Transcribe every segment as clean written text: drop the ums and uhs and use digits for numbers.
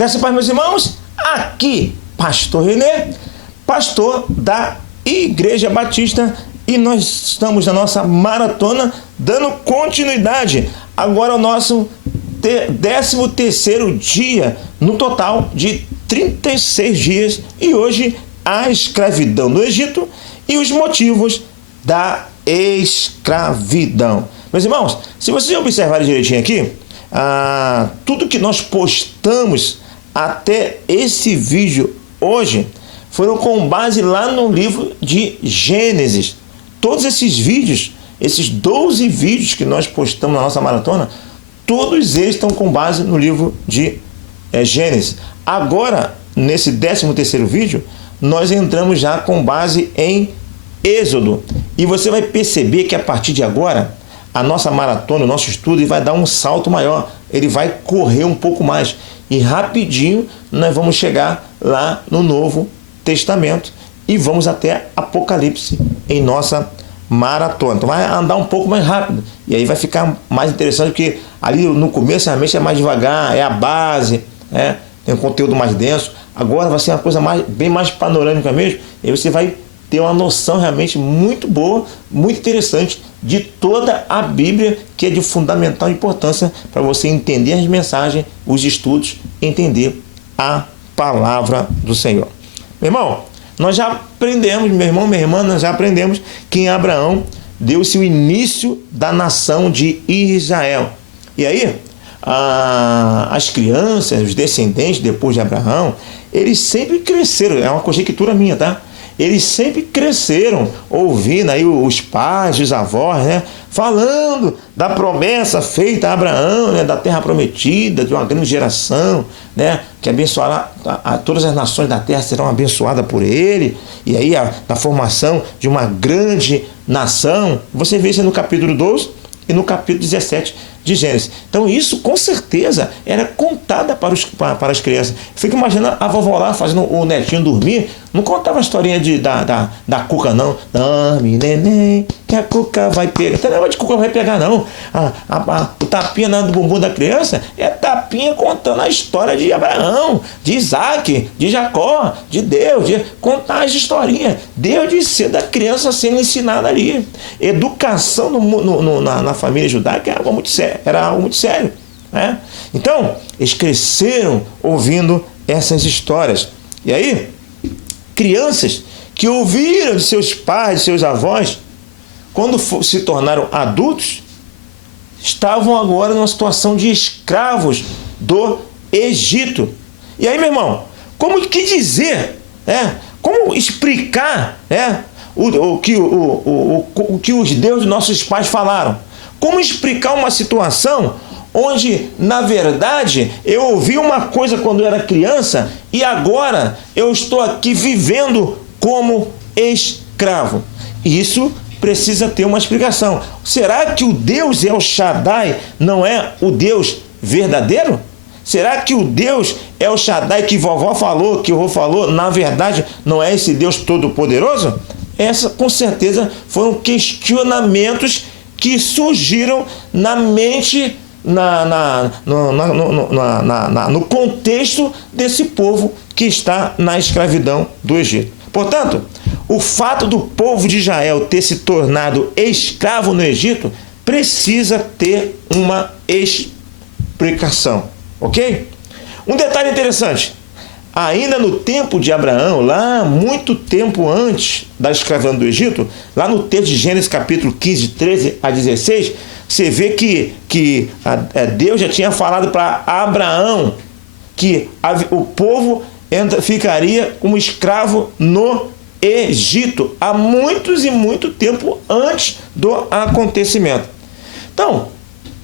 Graças a Deus, meus irmãos, aqui, Pastor René, pastor da Igreja Batista, e nós estamos na nossa maratona, dando continuidade agora ao nosso 13º dia, no total de 36 dias, e hoje a escravidão no Egito e os motivos da escravidão. Meus irmãos, se vocês observarem direitinho aqui, tudo que nós postamos até esse vídeo hoje foram com base lá no livro de Gênesis. Todos esses vídeos, esses 12 vídeos que nós postamos na nossa maratona, todos eles estão com base no livro de Gênesis. Agora, nesse 13º vídeo, nós entramos já com base em Êxodo. E você vai perceber que a partir de agora, a nossa maratona, o nosso estudo, ele vai dar um salto maior. Ele vai correr um pouco mais. E rapidinho nós vamos chegar lá no Novo Testamento e vamos até Apocalipse em nossa maratona. Então vai andar um pouco mais rápido. E aí vai ficar mais interessante, porque ali no começo realmente é mais devagar, é a base, tem um conteúdo mais denso. Agora vai ser uma coisa bem mais panorâmica mesmo. E aí você vai ter uma noção realmente muito boa, muito interessante de toda a Bíblia, que é de fundamental importância para você entender as mensagens, os estudos, entender a palavra do Senhor. Meu irmão, nós já aprendemos, meu irmão, minha irmã, nós já aprendemos que em Abraão deu-se o início da nação de Israel. E aí, as crianças, os descendentes depois de Abraão, eles sempre cresceram, é uma conjectura minha, tá? Eles sempre cresceram ouvindo aí os pais, os avós, falando da promessa feita a Abraão, da terra prometida, de uma grande geração, que abençoará todas as nações da terra serão abençoadas por ele, e aí a formação de uma grande nação. Você vê isso no capítulo 12 e no capítulo 17 de Gênesis. Então isso com certeza era contada para as crianças. Fica imaginando a vovó lá fazendo o netinho dormir, não contava a historinha da cuca não. Dorme, neném, que a cuca vai pegar. Não tem negócio de cuca vai pegar não. O tapinha do bumbum da criança é tapinha contando a história de Abraão, de Isaac, de Jacó, de Deus, de contar as historinhas. Desde cedo a criança sendo ensinada ali. Educação na família judaica era algo muito sério. Então, eles cresceram ouvindo essas histórias. E aí, crianças que ouviram de seus pais, de seus avós, quando se tornaram adultos, estavam agora numa situação de escravos do Egito. E aí, meu irmão, como que dizer, como explicar o que os deuses dos nossos pais falaram? Como explicar uma situação onde, na verdade, eu ouvi uma coisa quando eu era criança e agora eu estou aqui vivendo como escravo? Isso precisa ter uma explicação. Será que o Deus El Shaddai não é o Deus verdadeiro? Será que o Deus El Shaddai que vovó falou, que o vô falou, na verdade não é esse Deus todo-poderoso? Essa, com certeza, foram questionamentos que surgiram na mente, no contexto desse povo que está na escravidão do Egito. Portanto, o fato do povo de Israel ter se tornado escravo no Egito precisa ter uma explicação, ok? Um detalhe interessante, ainda no tempo de Abraão, lá muito tempo antes da escravidão do Egito, lá no texto de Gênesis capítulo 15, 13 a 16, você vê que Deus já tinha falado para Abraão que o povo ficaria como escravo no Egito, há muitos e muito tempo antes do acontecimento. Então,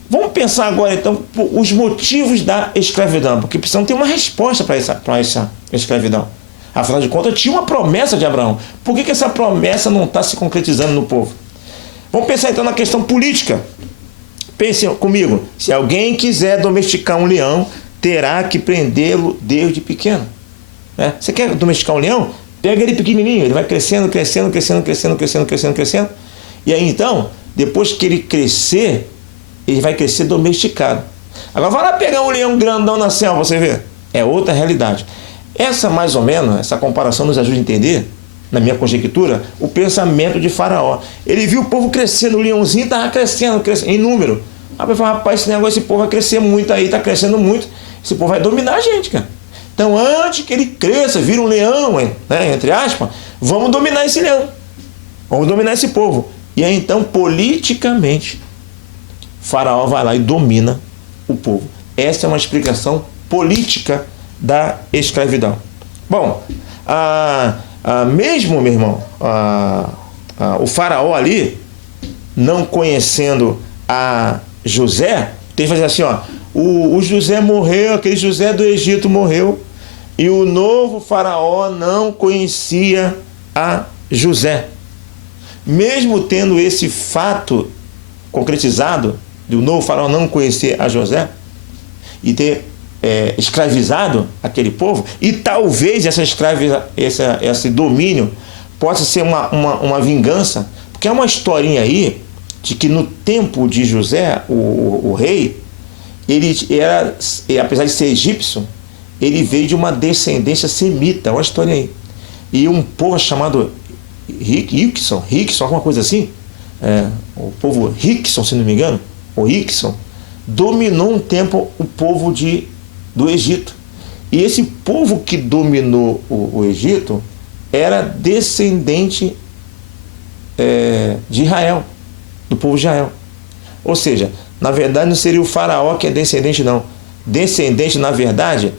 vamos pensar agora então os motivos da escravidão, porque precisamos ter uma resposta para essa escravidão. Afinal de contas, tinha uma promessa de Abraão. Por que essa promessa não está se concretizando no povo? Vamos pensar então na questão política. Pense comigo, se alguém quiser domesticar um leão, terá que prendê-lo desde pequeno. Você quer domesticar um leão? Pega ele pequenininho, ele vai crescendo, crescendo, crescendo, crescendo, crescendo, crescendo, crescendo. E aí então, depois que ele crescer, ele vai crescer domesticado. Agora vai lá pegar um leão grandão na selva, você vê. é outra realidade. Essa, mais ou menos, essa comparação nos ajuda a entender, na minha conjectura, o pensamento de Faraó. Ele viu o povo crescendo, o leãozinho estava crescendo em número. Aí ele falou, rapaz, esse povo vai crescer muito aí, está crescendo muito, esse povo vai dominar a gente, cara. Então, antes que ele cresça, vira um leão, né, entre aspas, vamos dominar esse leão. Vamos dominar esse povo. E aí, então, politicamente, Faraó vai lá e domina o povo. Essa é uma explicação política da escravidão. Bom, mesmo, meu irmão, o Faraó ali, não conhecendo a José, tem que fazer assim, ó, o José morreu, aquele José do Egito morreu, e o novo Faraó não conhecia a José. Mesmo tendo esse fato concretizado, do novo Faraó não conhecer a José, e ter escravizado aquele povo, e talvez esse domínio possa ser uma vingança, porque é uma historinha aí, de que no tempo de José, o rei, ele era, apesar de ser egípcio, ele veio de uma descendência semita, uma história aí. E um povo chamado Hykson, alguma coisa assim, o povo Hykson, se não me engano, o Hykson, dominou um tempo o povo do Egito. E esse povo que dominou o Egito era descendente de Israel, do povo de Israel. Ou seja, na verdade não seria o Faraó que é descendente, não. Descendente, na verdade,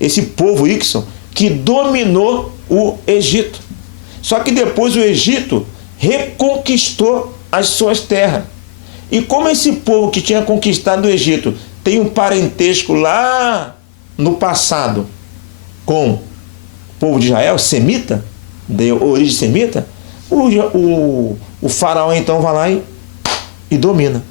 esse povo Hykson que dominou o Egito. Só que depois o Egito reconquistou as suas terras. E como esse povo que tinha conquistado o Egito tem um parentesco lá no passado com o povo de Israel, semita, de origem semita, o Faraó então vai lá e domina.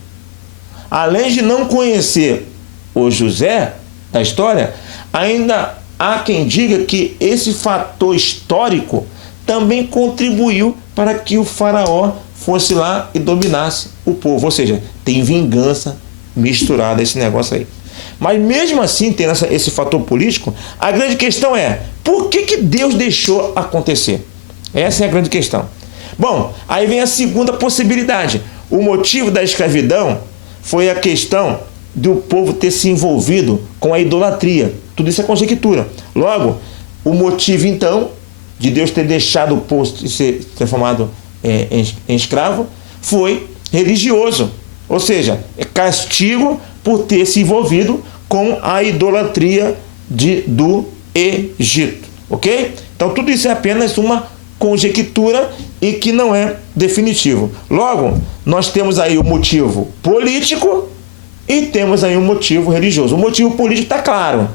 Além de não conhecer o José da história, ainda há quem diga que esse fator histórico também contribuiu para que o Faraó fosse lá e dominasse o povo. Ou seja, tem vingança misturada esse negócio aí. Mas mesmo assim, tendo esse fator político, a grande questão é, por que Deus deixou acontecer? Essa é a grande questão. Bom, aí vem a segunda possibilidade. O motivo da escravidão foi a questão do povo ter se envolvido com a idolatria. Tudo isso é conjectura. Logo, o motivo então de Deus ter deixado o povo ser transformado em escravo foi religioso. Ou seja, é castigo por ter se envolvido com a idolatria do Egito. Ok? Então tudo isso é apenas uma conjectura e que não é definitivo. Logo, nós temos aí o motivo político e temos aí o motivo religioso. O motivo político está claro.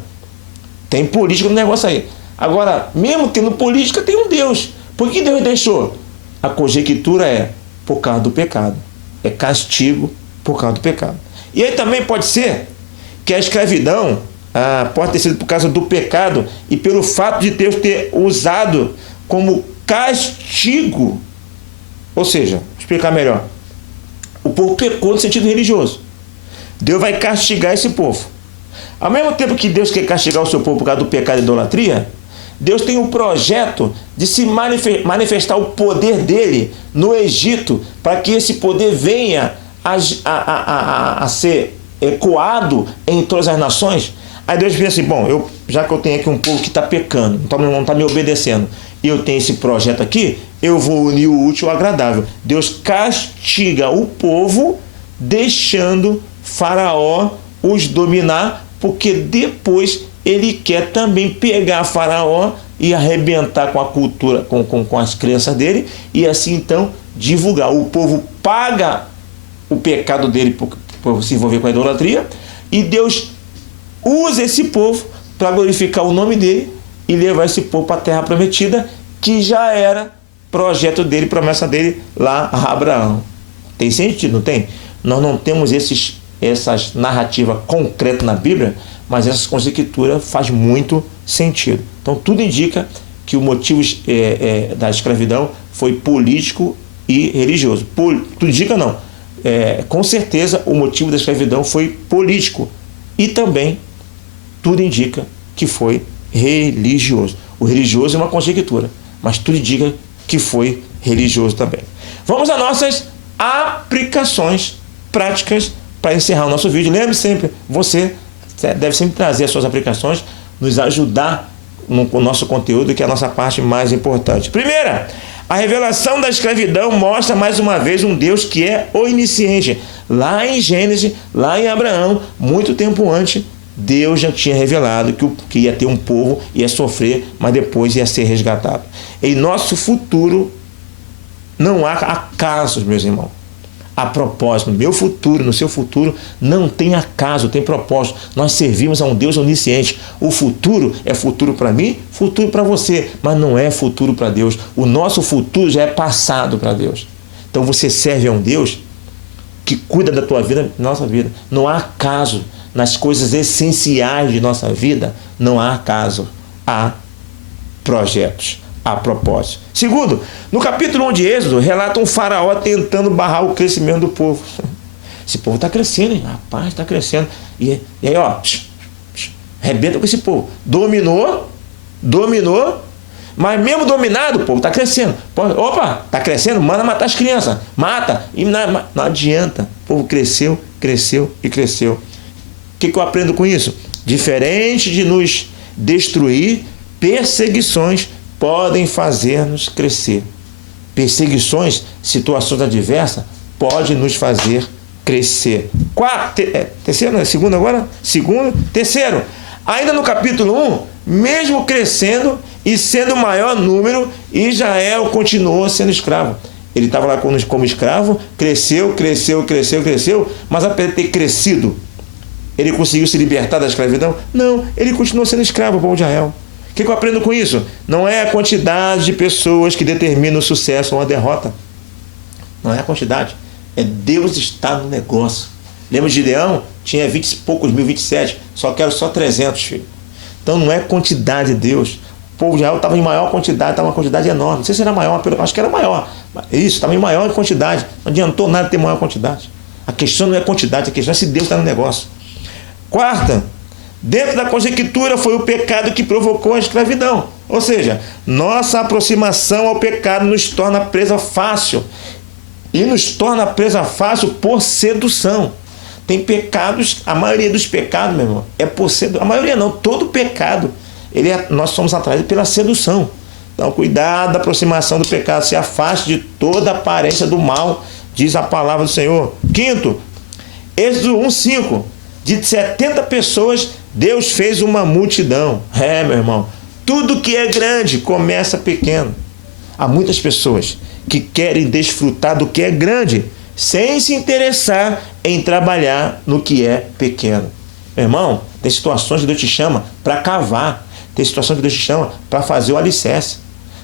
Tem política no negócio aí. Agora, mesmo tendo política, tem um Deus. Por que Deus deixou? A conjectura é por causa do pecado. É castigo por causa do pecado. E aí também pode ser que a escravidão pode ter sido por causa do pecado e pelo fato de Deus ter usado como castigo. Ou seja, vou explicar melhor. O povo pecou no sentido religioso. Deus vai castigar esse povo. Ao mesmo tempo que Deus quer castigar o seu povo por causa do pecado e idolatria, Deus tem um projeto de se manifestar o poder dele no Egito, para que esse poder venha a ser ecoado em todas as nações. Aí Deus pensa assim, bom, já que eu tenho aqui um povo que está pecando, não está me obedecendo, e eu tenho esse projeto aqui, eu vou unir o útil ao agradável. Deus castiga o povo, deixando Faraó os dominar, porque depois ele quer também pegar Faraó e arrebentar com a cultura, com as crenças dele, e assim então divulgar. O povo paga o pecado dele por se envolver com a idolatria, e Deus usa esse povo para glorificar o nome dele e levar esse povo para a terra prometida, que já era projeto dele, promessa dele lá a Abraão. Tem sentido, não tem? Nós não temos essas narrativas concretas na Bíblia, mas essa conjectura faz muito sentido. Então tudo indica que o motivo da escravidão foi político e religioso. Tudo indica não. com certeza o motivo da escravidão foi político e também tudo indica que foi religioso. O religioso é uma conjectura, mas tudo indica que foi religioso também. Vamos às nossas aplicações práticas para encerrar o nosso vídeo. Lembre sempre, você deve sempre trazer as suas aplicações, nos ajudar no nosso conteúdo, que é a nossa parte mais importante. Primeira, a revelação da escravidão mostra mais uma vez um Deus que é onisciente. Lá em Gênesis, lá em Abraão, muito tempo antes, Deus já tinha revelado que ia ter um povo, ia sofrer, mas depois ia ser resgatado. Em nosso futuro, não há acasos, meus irmãos. A propósito, no meu futuro, no seu futuro, não tem acaso, tem propósito. Nós servimos a um Deus onisciente. O futuro é futuro para mim, futuro para você, mas não é futuro para Deus. O nosso futuro já é passado para Deus. Então você serve a um Deus que cuida da tua vida, nossa vida. Não há acaso nas coisas essenciais de nossa vida, não há acaso, há projetos. A propósito. Segundo, no capítulo 1 de Êxodo, relata um faraó tentando barrar o crescimento do povo. Esse povo está crescendo, hein? Rapaz, está crescendo. E aí, ó, arrebenta com esse povo. Dominou, mas mesmo dominado, o povo está crescendo. Opa, está crescendo, manda matar as crianças. Mata. E não adianta. O povo cresceu e cresceu. O que eu aprendo com isso? Diferente de nos destruir, perseguições podem fazer-nos crescer. Perseguições, situações adversas, podem nos fazer crescer. Terceiro, ainda no capítulo 1, mesmo crescendo e sendo o maior número, Israel continuou sendo escravo. Ele estava lá como escravo, cresceu, mas apesar de ter crescido, ele conseguiu se libertar da escravidão? Não, ele continuou sendo escravo, o povo de Israel. O que eu aprendo com isso? Não é a quantidade de pessoas que determina o sucesso ou a derrota. Não é a quantidade. É Deus está no negócio. Lembra de Gideão? Tinha 20 e poucos mil, 27. Só 300, filho. Então não é quantidade de Deus. O povo de Israel estava em maior quantidade, estava uma quantidade enorme. Não sei se era maior, acho que era maior. Isso, estava em maior quantidade. Não adiantou nada ter maior quantidade. A questão não é a quantidade, a questão é se Deus está no negócio. Quarta, dentro da conjectura foi o pecado que provocou a escravidão. Ou seja, nossa aproximação ao pecado nos torna presa fácil. E nos torna presa fácil por sedução. Tem pecados, a maioria dos pecados, meu irmão, é por sedução. A maioria não, todo pecado, nós somos atraídos pela sedução. Então, cuidado da aproximação do pecado, se afaste de toda aparência do mal, diz a palavra do Senhor. Quinto, Êxodo 1:5. De 70 pessoas, Deus fez uma multidão. Meu irmão, tudo que é grande começa pequeno. Há muitas pessoas que querem desfrutar do que é grande, sem se interessar em trabalhar no que é pequeno. Meu irmão, tem situações que Deus te chama para cavar. Tem situações que Deus te chama para fazer o alicerce.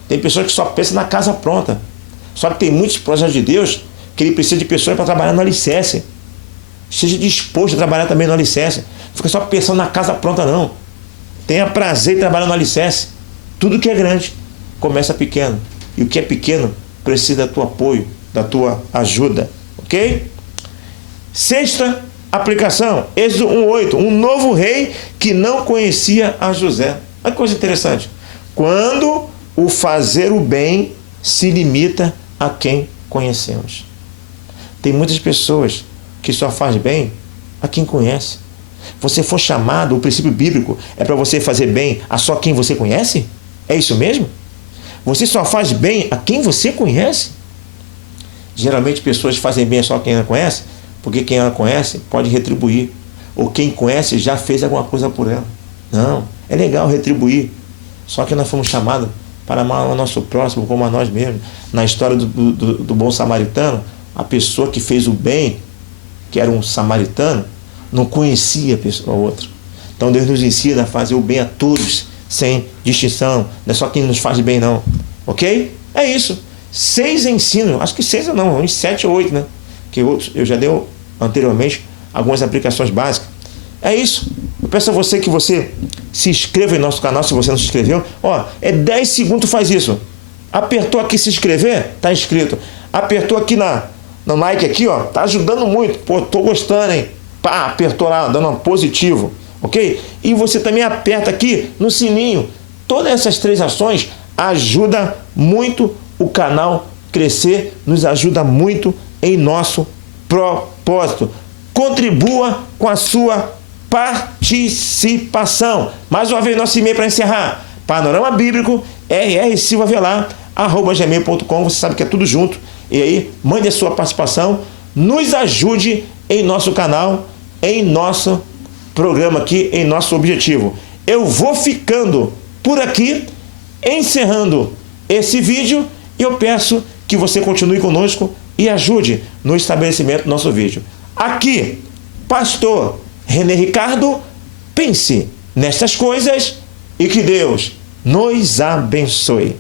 Tem pessoas que só pensam na casa pronta. Só que tem muitos projetos de Deus que Ele precisa de pessoas para trabalhar no alicerce. Seja disposto a trabalhar também no alicerce. Não fica só pensando na casa pronta, não. Tenha prazer em trabalhar no alicerce. Tudo que é grande começa pequeno. E o que é pequeno precisa do teu apoio, da tua ajuda. Ok? Sexta aplicação. Êxodo 1:8. Um novo rei que não conhecia a José. Olha que coisa interessante. Quando o fazer o bem se limita a quem conhecemos. Tem muitas pessoas que só faz bem a quem conhece. Você for chamado, o princípio bíblico é para você fazer bem a só quem você conhece? É isso mesmo? Você só faz bem a quem você conhece? Geralmente pessoas fazem bem a só quem ela conhece, porque quem ela conhece pode retribuir. Ou quem conhece já fez alguma coisa por ela. Não, é legal retribuir. Só que nós fomos chamados para amar o nosso próximo como a nós mesmos. Na história do bom samaritano, a pessoa que fez o bem, que era um samaritano, não conhecia a outra. Então Deus nos ensina a fazer o bem a todos, sem distinção. Não é só quem nos faz bem, não. Ok? É isso. 6 ensinos, acho que 6 não, uns 7 ou 8, né? Que eu já dei anteriormente algumas aplicações básicas. É isso. Eu peço a você que você se inscreva em nosso canal, se você não se inscreveu. Ó, 10 segundos faz isso. Apertou aqui se inscrever, está inscrito. Apertou aqui no like aqui, ó, tá ajudando muito. Pô, tô gostando, hein? Pá, apertou lá, dando um positivo, ok? E você também aperta aqui no sininho. Todas essas 3 ações ajudam muito o canal crescer, nos ajuda muito em nosso propósito. Contribua com a sua participação. Mais uma vez, nosso e-mail para encerrar: Panorama Bíblico, rrsilvavelar@gmail.com. Você sabe que é tudo junto. E aí, mande a sua participação, nos ajude em nosso canal, em nosso programa aqui, em nosso objetivo. Eu vou ficando por aqui, encerrando esse vídeo, e eu peço que você continue conosco e ajude no estabelecimento do nosso vídeo. Aqui, Pastor René Ricardo, pense nestas coisas e que Deus nos abençoe.